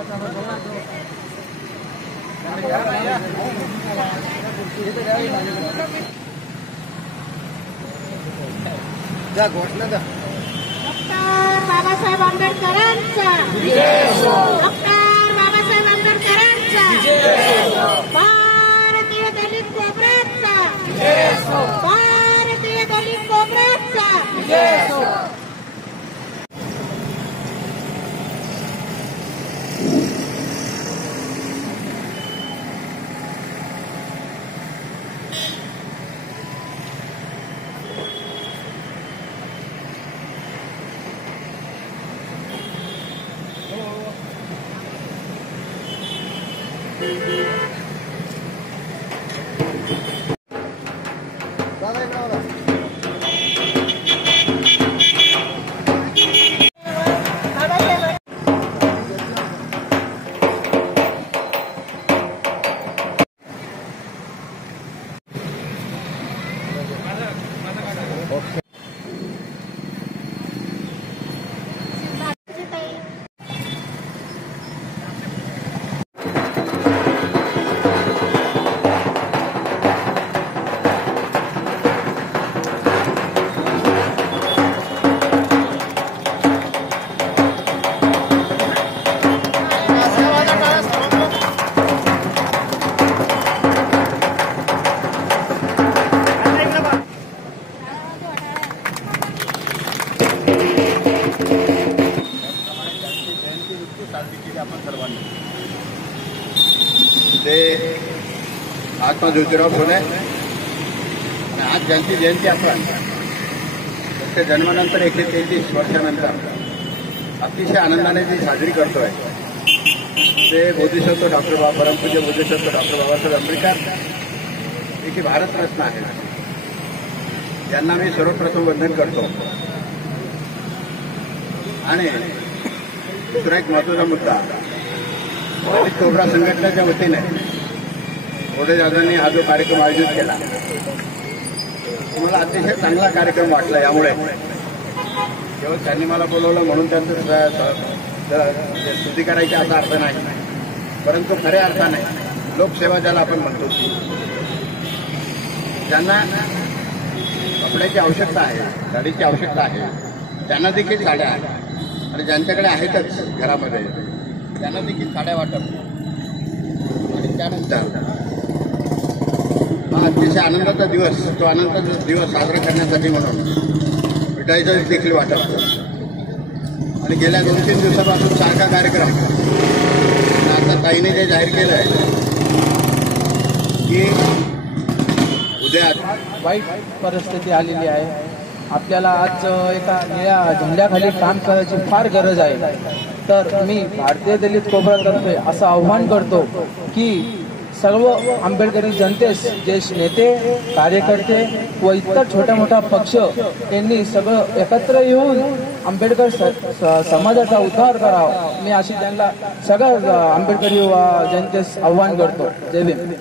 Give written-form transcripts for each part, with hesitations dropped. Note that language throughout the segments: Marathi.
जा घोषणा द्या. डॉक्टर बाबासाहेब आंबेडकरांचा डॉक्टर बाबासाहेब आंबेडकरांचा भारतीय दलित कोपऱ्याचा भारतीय दलित कोपऱ्याचा. महात्मा ज्योतिराव फुले आज ज्यांची जयंती आपण त्यांच्या जन्मानंतर 133 वर्षानंतर अतिशय आनंदाने जी साजरी करतोय ते बोधिसत्व डॉक्टर परमपूज्य बोधिसत्व डॉक्टर बाबासाहेब आंबेडकर हे की भारतरत्न आहे. यांना मी सर्वप्रथम वंदन करतो. आणि दुसरा एक महत्वाचा मुद्दा दलित कोबरा संघटनेच्या वतीने मोठे दादांनी हा जो कार्यक्रम आयोजित केला मला अतिशय चांगला कार्यक्रम वाटला. यामुळे केवळ त्यांनी मला बोलवलं म्हणून त्यांचं स्तुती करायची असा अर्थ नाही, परंतु खऱ्या अर्थाने लोकसेवा ज्याला आपण म्हणतो ज्यांना कपड्याची आवश्यकता आहे, गाडीची आवश्यकता आहे, त्यांना देखील साड्या आहेत आणि ज्यांच्याकडे आहेतच घरामध्ये त्यांना देखील साड्या वाटप. आणि त्यानंतर हा अतिशय आनंदाचा दिवस, तो आनंदाचा दिवस साजरा करण्यासाठी म्हणून मिठाईचं देखील वाटप. आणि गेल्या 2-3 दिवसापासून सारखा कार्यक्रम. आता ताईने जे जाहीर केलं आहे की उद्या वाईट परिस्थिती आलेली आहे. आपल्याला आज एका निळ्या झेंड्याखाली काम करायची फार गरज आहे. तर मी भारतीय दलित कोपऱ्यातर्फे असं आव्हान करतो की सर्व आंबेडकरी जनतेस, ज्येष्ठ नेते, कार्यकर्ते व इतर छोट्या मोठ्या पक्ष यांनी सगळं एकत्र येऊन आंबेडकर समाजाचा उद्धार करावा. मी अशी त्यांना सगळ्या आंबेडकरी जनतेस आव्हान करतो. जय भीम.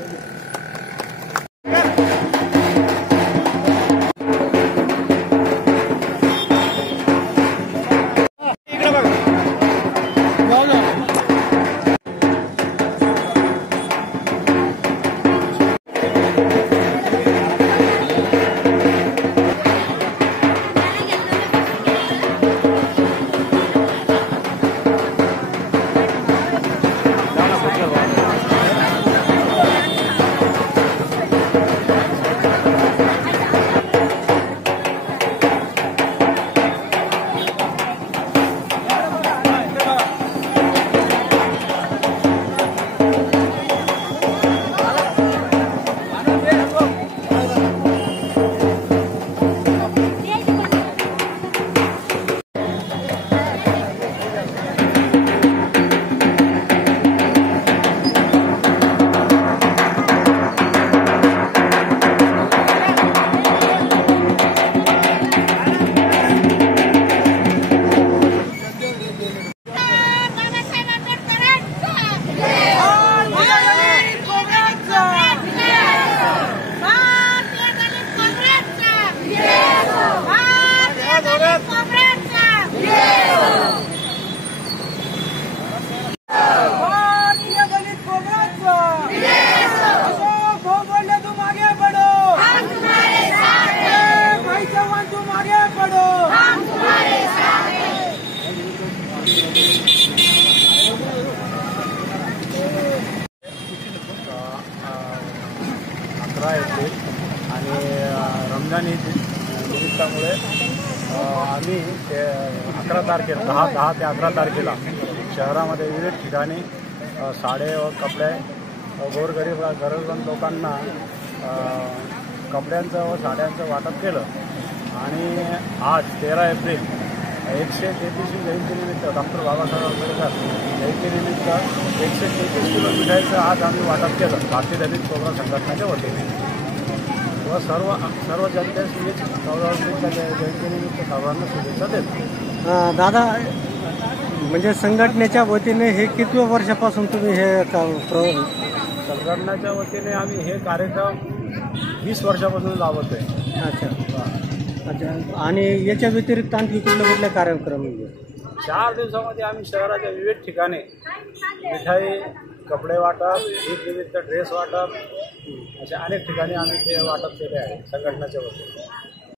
11 तारखेला 10 ते 11 तारखेला शहरामध्ये विविध ठिकाणी साडे व कपडे गोरगरीब गरजवंत लोकांना कपड्यांचं व साड्यांचं वाटप केलं. आणि आज 13 एप्रिल 133वी जयंतीनिमित्त डॉक्टर बाबासाहेब आंबेडकर जयंतीनिमित्त 133 किलो मिठाईचं आज आम्ही वाटप केलं भारतीय दलित कोबरा संघटनेच्या वतीने. व सर्व जनतेस शुभेच्छा जयंतीनिमित्त सर्वांना शुभेच्छा देतो. दादा, म्हणजे संघटनेच्या वतीने हे किती वर्षापासून तुम्ही हे संघटनेच्या वतीने आम्ही हे कार्यक्रम 20 वर्षापासून राबवतोय. अच्छा अच्छा. आणि याच्या व्यतिरिक्त आणखी कुठले कार्यक्रम? 4 दिवसामध्ये आम्ही शहराच्या विविध ठिकाणी मिठाई, कपडे वाटप, ईद निमित्त ड्रेस वाटप अशा अनेक ठिकाणी आम्ही ते वाटप केले आहे संघटनेच्या वतीने.